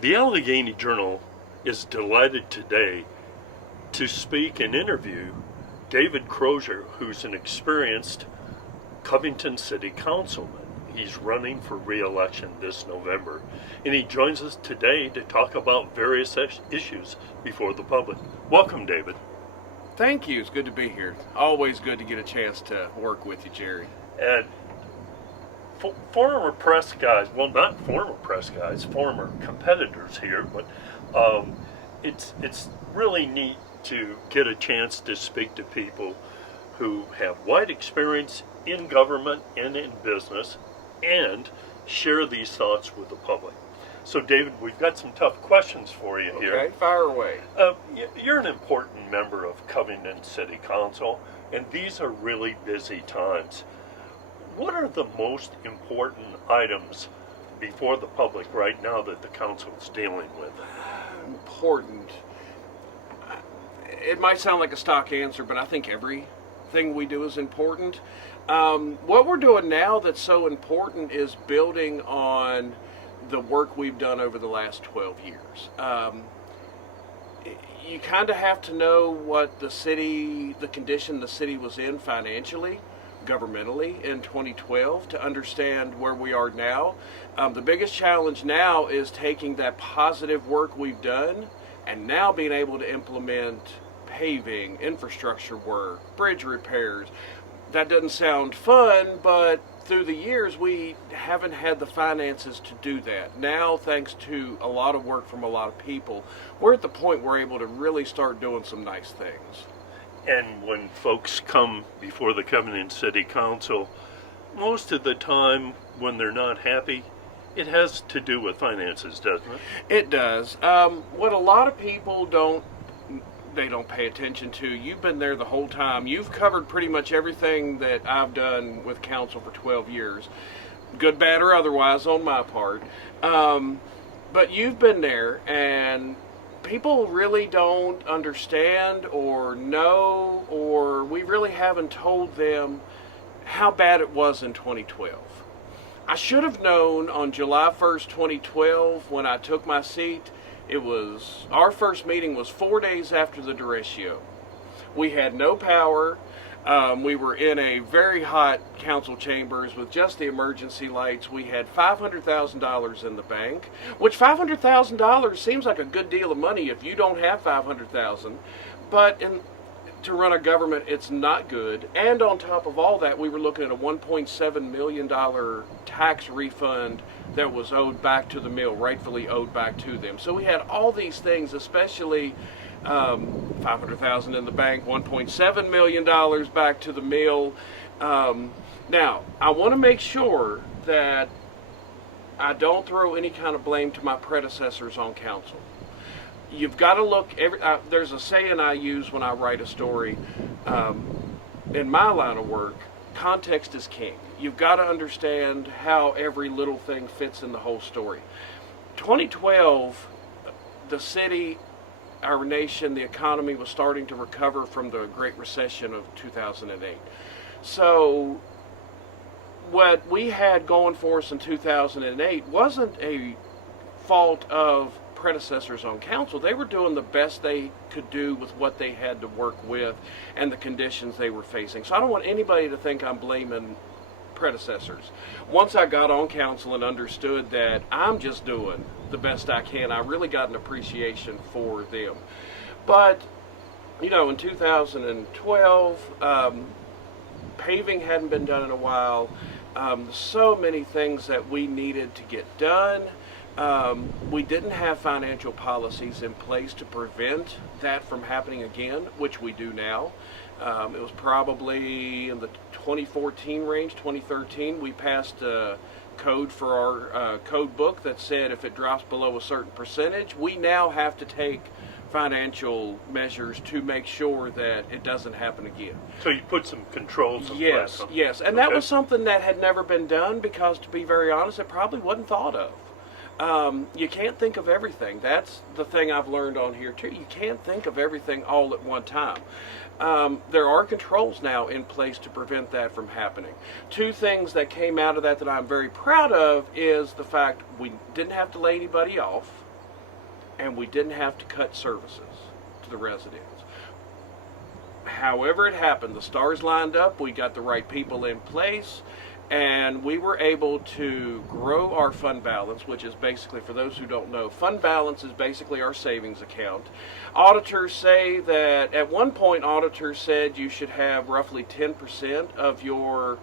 The Alleghany Journal is delighted today to speak and interview David Crosier, who's an experienced Covington City Councilman. He's running for re-election this November, and he joins us today to talk about various issues before the public. Welcome, David. Thank you. It's good to be here. Always good to get a chance to work with you, Jerry. And former press guys, well, not former press guys, former competitors here, but it's really neat to get a chance to speak to people who have wide experience in government and in business and share these thoughts with the public. So, David, we've got some tough questions for you here. Okay, fire away. You're an important member of Covington City Council, and these are really busy times. What are the most important items before the public right now that the council is dealing with? Important. It might sound like a stock answer, but I think everything we do is important. What we're doing now that's so important is building on the work we've done over the last 12 years. You kind of have to know what the condition the city was in financially, governmentally in 2012 to understand where we are now. The biggest challenge now is taking that positive work we've done and now being able to implement paving, infrastructure work, bridge repairs. That doesn't sound fun, but through the years we haven't had the finances to do that. Now, thanks to a lot of work from a lot of people, we're at the point we're able to really start doing some nice things. And when folks come before the Covington City Council, most of the time when they're not happy, it has to do with finances, doesn't it? It does. What a lot of people don't pay attention to, you've been there the whole time. You've covered pretty much everything that I've done with council for 12 years, good, bad, or otherwise on my part. But you've been there, and people really don't understand or know, or we really haven't told them how bad it was in 2012. I should have known on July 1st, 2012, when I took my seat. Our first meeting was 4 days after the derecho. We had no power. We were in a very hot council chambers with just the emergency lights. We had $500,000 in the bank, which $500,000 seems like a good deal of money if you don't have $500,000. But to run a government, it's not good. And on top of all that, we were looking at a $1.7 million tax refund that was owed back to the mill, rightfully owed back to them. So we had all these things, especially $500,000 in the bank, $1.7 million back to the mill. Now, I want to make sure that I don't throw any kind of blame to my predecessors on council. You've got to look, there's a saying I use when I write a story. In my line of work, context is king. You've got to understand how every little thing fits in the whole story. 2012, the city, our nation, the economy was starting to recover from the Great Recession of 2008. So what we had going for us in 2008 wasn't a fault of predecessors on council. They were doing the best they could do with what they had to work with and the conditions they were facing. So I don't want anybody to think I'm blaming predecessors. Once I got on council and understood that I'm just doing the best I can, I really got an appreciation for them. But, in 2012, paving hadn't been done in a while. So many things that we needed to get done. We didn't have financial policies in place to prevent that from happening again, which we do now. It was probably in the 2014 range, 2013, we passed a code for our code book that said if it drops below a certain percentage, we now have to take financial measures to make sure that it doesn't happen again. So you put some controls in place. Huh? Yes, and that was something that had never been done because, to be very honest, it probably wasn't thought of. You can't think of everything. That's the thing I've learned on here too. You can't think of everything all at one time. There are controls now in place to prevent that from happening. Two things that came out of that I'm very proud of is the fact we didn't have to lay anybody off. and we didn't have to cut services to the residents. However it happened, the stars lined up, we got the right people in place, and we were able to grow our fund balance, which is basically, for those who don't know, fund balance is basically our savings account. Auditors say that, at one point, auditors said you should have roughly 10% of your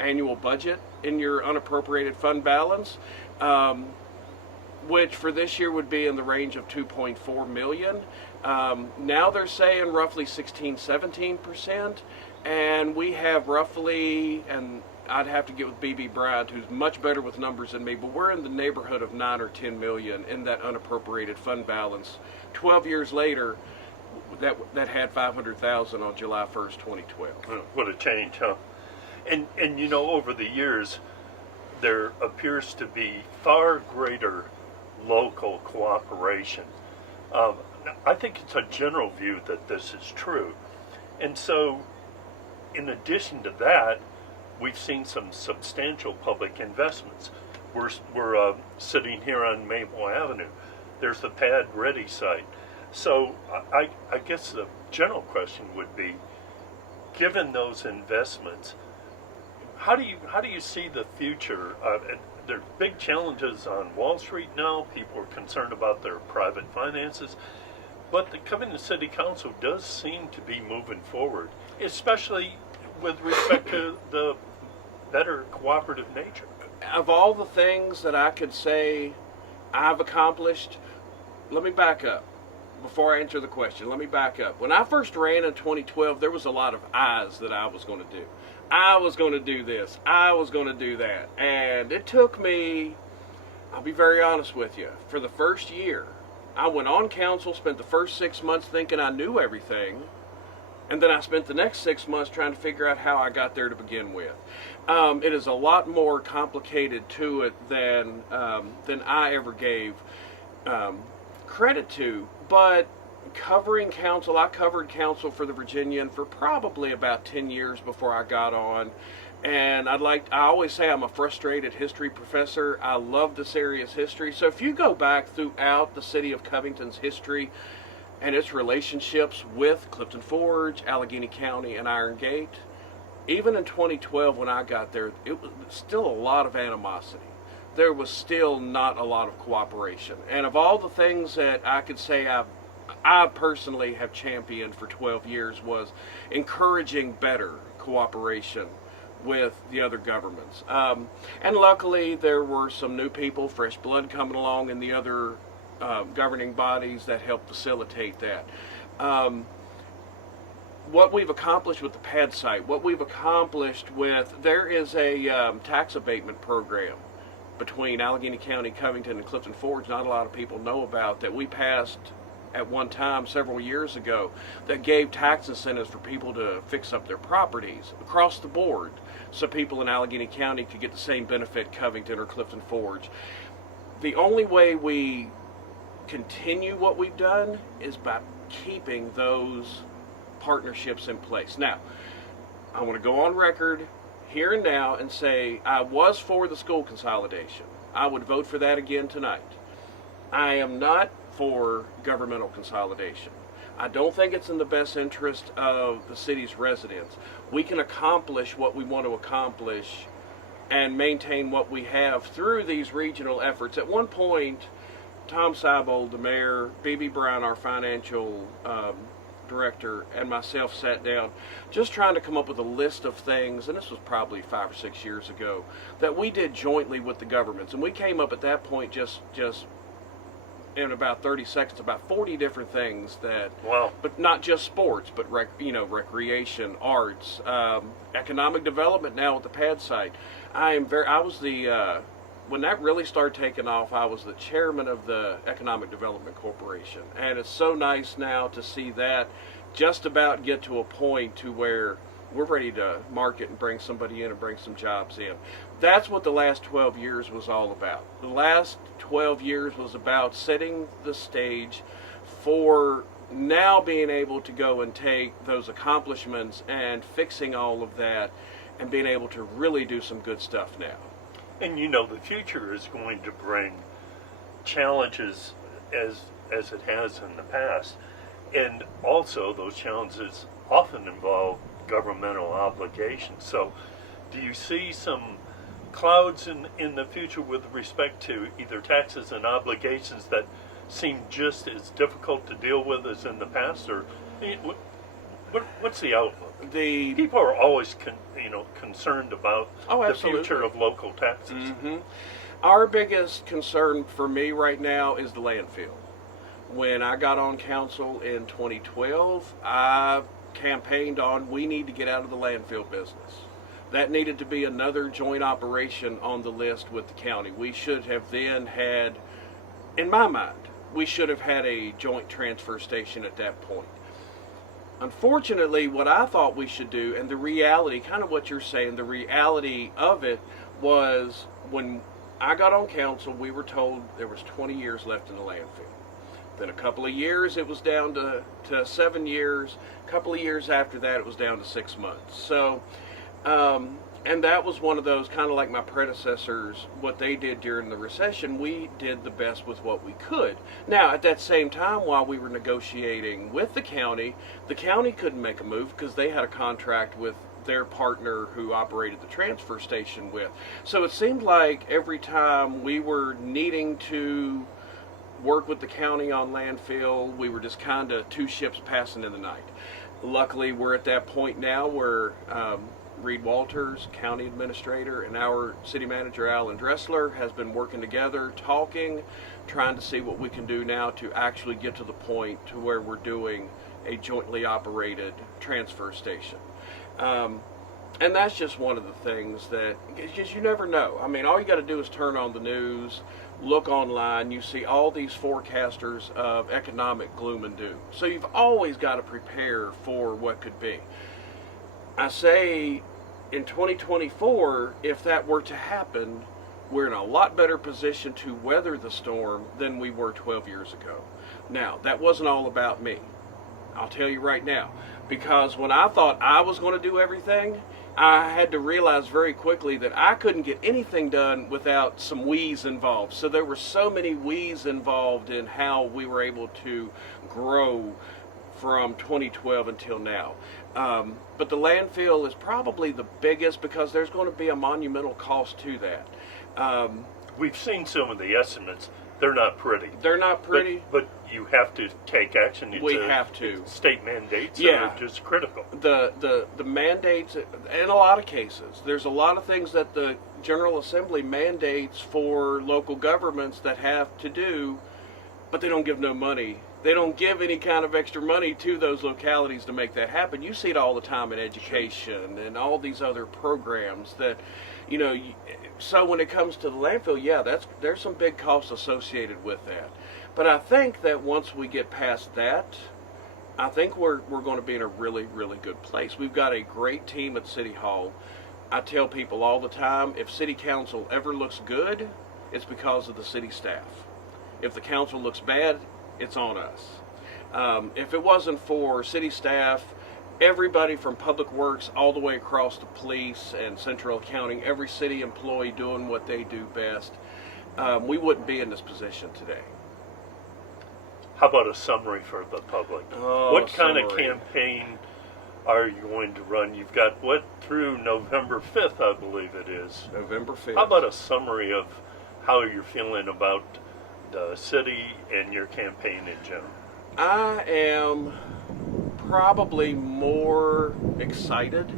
annual budget in your unappropriated fund balance, which for this year would be in the range of 2.4 million. Now they're saying roughly 16-17%, and we have roughly, and I'd have to get with B.B. Bryant, who's much better with numbers than me, but we're in the neighborhood of 9 or 10 million in that unappropriated fund balance. 12 years later, that had 500,000 on July 1st, 2012. What a change, huh? And you know, over the years, there appears to be far greater local cooperation. I think it's a general view that this is true. And so, in addition to that, we've seen some substantial public investments. We're sitting here on Maple Avenue. There's the Pad Ready site. So I guess the general question would be, given those investments, how do you see the future? There are big challenges on Wall Street now. People are concerned about their private finances. But the Covington City Council does seem to be moving forward, especially with respect to the better cooperative nature. Of all the things that I could say I've accomplished, let me back up. Before I answer the question, let me back up. When I first ran in 2012, there was a lot of I's that I was going to do. I was going to do this. I was going to do that. And it took me, I'll be very honest with you, for the first year, I went on council, spent the first 6 months thinking I knew everything, and then I spent the next 6 months trying to figure out how I got there to begin with. It is a lot more complicated to it than I ever gave credit to, but covering council, I covered council for the Virginian for probably about 10 years before I got on. And I always say I'm a frustrated history professor. I love this area's history. So if you go back throughout the city of Covington's history and its relationships with Clifton Forge, Alleghany County, and Iron Gate, even in 2012 when I got there, it was still a lot of animosity. There was still not a lot of cooperation. And of all the things that I could say I personally have championed for 12 years was encouraging better cooperation with the other governments. And luckily there were some new people, fresh blood coming along in the other governing bodies that helped facilitate that. What we've accomplished with the pad site, what we've accomplished with, there is a tax abatement program between Alleghany County, Covington, and Clifton Forge not a lot of people know about, that we passed at one time several years ago, that gave tax incentives for people to fix up their properties across the board, so people in Alleghany County could get the same benefit Covington or Clifton Forge. The only way we continue what we've done is by keeping those partnerships in place. Now, I want to go on record here and now and say I was for the school consolidation. I would vote for that again tonight. I am not for governmental consolidation. I don't think it's in the best interest of the city's residents. We can accomplish what we want to accomplish and maintain what we have through these regional efforts. At one point, Tom Seibold, the mayor, B.B. Brown, our financial director, and myself sat down just trying to come up with a list of things, and this was probably 5 or 6 years ago, that we did jointly with the governments. And we came up at that point just in about 30 seconds about 40 different things that, wow. But not just sports, but recreation, arts, economic development. Now at the pad site, when that really started taking off, I was the chairman of the Economic Development Corporation. And it's so nice now to see that just about get to a point to where we're ready to market and bring somebody in and bring some jobs in. That's what the last 12 years was all about. The last 12 years was about setting the stage for now being able to go and take those accomplishments and fixing all of that and being able to really do some good stuff now. And you know, the future is going to bring challenges as it has in the past, and also those challenges often involve governmental obligations. So, do you see some clouds in the future with respect to either taxes and obligations that seem just as difficult to deal with as in the past, or what's the outlook? People are always concerned about the future of local taxes. Mm-hmm. Our biggest concern for me right now is the landfill. When I got on council in 2012, I campaigned on we need to get out of the landfill business. That needed to be another joint operation on the list with the county. We should have then had, in my mind, we should have had a joint transfer station at that point. Unfortunately, what I thought we should do, and the reality, kind of what you're saying, the reality of it was when I got on council, we were told there was 20 years left in the landfill. Then a couple of years, it was down to 7 years. A couple of years after that, it was down to 6 months. So, and that was one of those, kind of like my predecessors, what they did during the recession, we did the best with what we could. Now, at that same time, while we were negotiating with the county couldn't make a move because they had a contract with their partner who operated the transfer station with. So it seemed like every time we were needing to work with the county on landfill, we were just kind of two ships passing in the night. Luckily, we're at that point now where Reed Walters, county administrator, and our city manager, Alan Dressler, has been working together, talking, trying to see what we can do now to actually get to the point to where we're doing a jointly operated transfer station. And that's just one of the things that, because you never know. I mean, all you got to do is turn on the news, look online, you see all these forecasters of economic gloom and doom. So you've always got to prepare for what could be. I say in 2024, if that were to happen, we're in a lot better position to weather the storm than we were 12 years ago. Now, that wasn't all about me. I'll tell you right now, because when I thought I was going to do everything, I had to realize very quickly that I couldn't get anything done without some we's involved. So there were so many we's involved in how we were able to grow from 2012 until now. But the landfill is probably the biggest because there's going to be a monumental cost to that. We've seen some of the estimates. They're not pretty. They're not pretty. But you have to take action. We have to. State mandates are just critical. The mandates, in a lot of cases, there's a lot of things that the General Assembly mandates for local governments that have to do, but they don't give no money. They don't give any kind of extra money to those localities to make that happen. You see it all the time in education and all these other programs that, so when it comes to the landfill, there's some big costs associated with that. But I think that once we get past that, I think we're going to be in a really, really good place. We've got a great team at City Hall. I tell people all the time, if City Council ever looks good, it's because of the city staff. If the council looks bad, it's on us. If it wasn't for city staff, everybody from Public Works all the way across to police and central accounting, every city employee doing what they do best, we wouldn't be in this position today. How about a summary for the public? What kind of campaign are you going to run? You've got through November 5th, I believe it is. November 5th. How about a summary of how you're feeling about the city and your campaign in general? I am probably more excited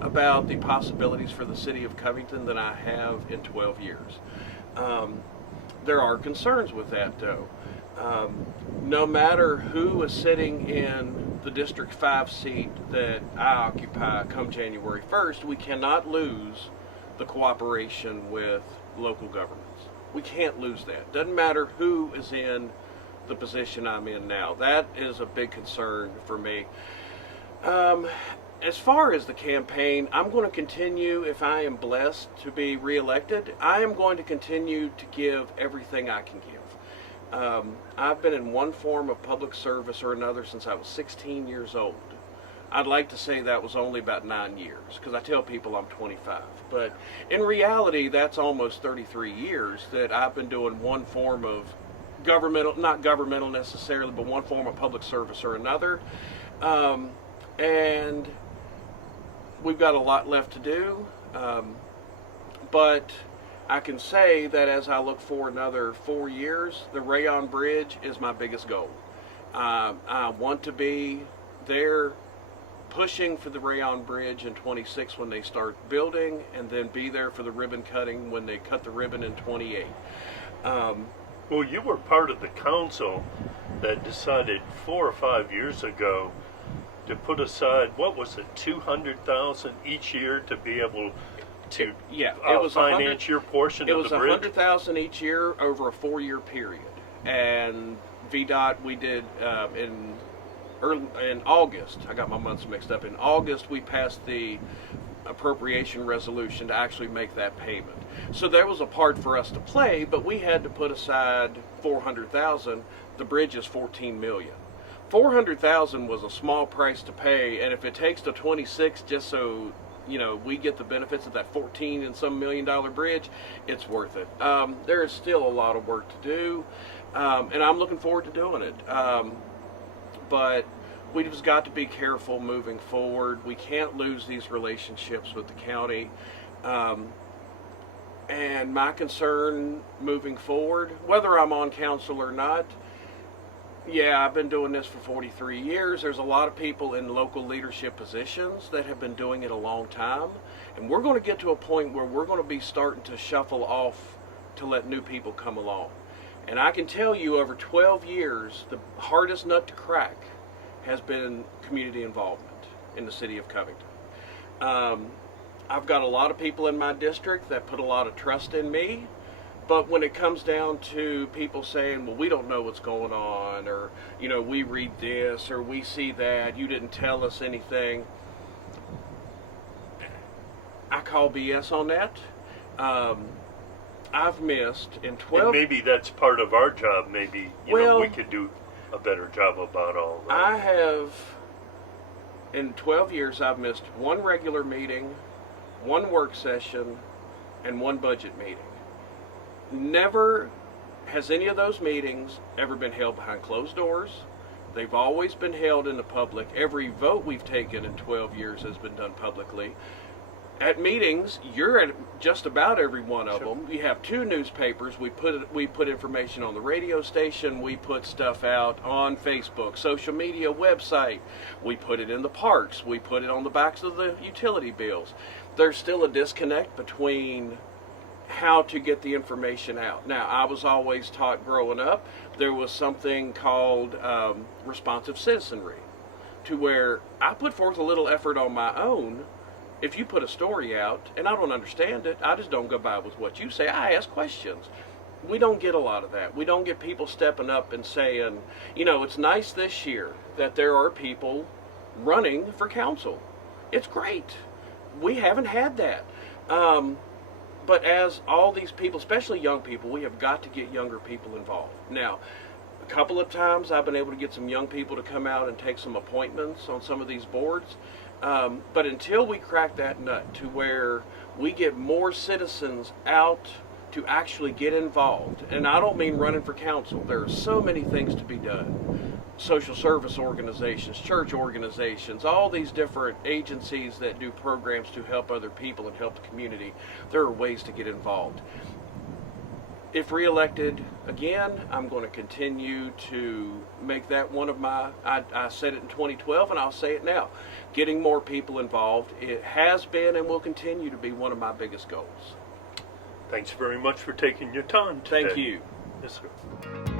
about the possibilities for the city of Covington than I have in 12 years. There are concerns with that, though. No matter who is sitting in the District 5 seat that I occupy come January 1st, we cannot lose the cooperation with local governments. We can't lose that. Doesn't matter who is in the position I'm in now. That is a big concern for me. As far as the campaign, I'm going to continue, if I am blessed to be reelected, I am going to continue to give everything I can give. I've been in one form of public service or another since I was 16 years old. I'd like to say that was only about 9 years, because I tell people I'm 25. But in reality, that's almost 33 years that I've been doing one form of governmental, not governmental necessarily, but one form of public service or another. And we've got a lot left to do, but I can say that as I look for another 4 years, the Rayon Bridge is my biggest goal. I want to be there pushing for the Rayon Bridge in 26 when they start building, and then be there for the ribbon cutting when they cut the ribbon in 28. Well, you were part of the council that decided 4 or 5 years ago to put aside, what was it, $200,000 each year to be able to it was finance your portion of the bridge? It was $100,000 each year over a 4-year period. And VDOT, we did in August. I got my months mixed up. In August, we passed the appropriation resolution to actually make that payment. So there was a part for us to play, but we had to put aside $400,000. The bridge is $14 million. $400,000 was a small price to pay, and if it takes to 26 just so we get the benefits of that $14 and some million bridge, it's worth it. There is still a lot of work to do, and I'm looking forward to doing it. But we just got to be careful moving forward. We can't lose these relationships with the county. And my concern moving forward, whether I'm on council or not, I've been doing this for 43 years. There's a lot of people in local leadership positions that have been doing it a long time. And we're going to get to a point where we're going to be starting to shuffle off to let new people come along. And I can tell you, over 12 years, the hardest nut to crack has been community involvement in the city of Covington. I've got a lot of people in my district that put a lot of trust in me, but when it comes down to people saying, well, we don't know what's going on, or, we read this, or we see that, you didn't tell us anything, I call BS on that. I've missed in 12... And maybe that's part of our job. Maybe, we could do a better job about all that. I have, in 12 years, I've missed one regular meeting, one work session, and one budget meeting. Never has any of those meetings ever been held behind closed doors. They've always been held in the public. Every vote we've taken in 12 years has been done publicly. At meetings, you're at just about every one of them. You have 2 newspapers. We put information on the radio station. We put stuff out on Facebook, social media, website. We put it in the parks. We put it on the backs of the utility bills. There's still a disconnect between how to get the information out. Now, I was always taught growing up, there was something called responsive citizenry, to where I put forth a little effort on my own. If you put a story out and I don't understand it, I just don't go by with what you say. I ask questions. We don't get a lot of that. We don't get people stepping up and saying, it's nice this year that there are people running for council. It's great. We haven't had that. But as all these people, especially young people, we have got to get younger people involved. Now, a couple of times I've been able to get some young people to come out and take some appointments on some of these boards. But until we crack that nut to where we get more citizens out to actually get involved, and I don't mean running for council, there are so many things to be done. Social service organizations, church organizations, all these different agencies that do programs to help other people and help the community. There are ways to get involved. If reelected again, I'm going to continue to make that one of my, I said it in 2012 and I'll say it now, getting more people involved. It has been and will continue to be one of my biggest goals. Thanks very much for taking your time today. Thank you. Yes, sir.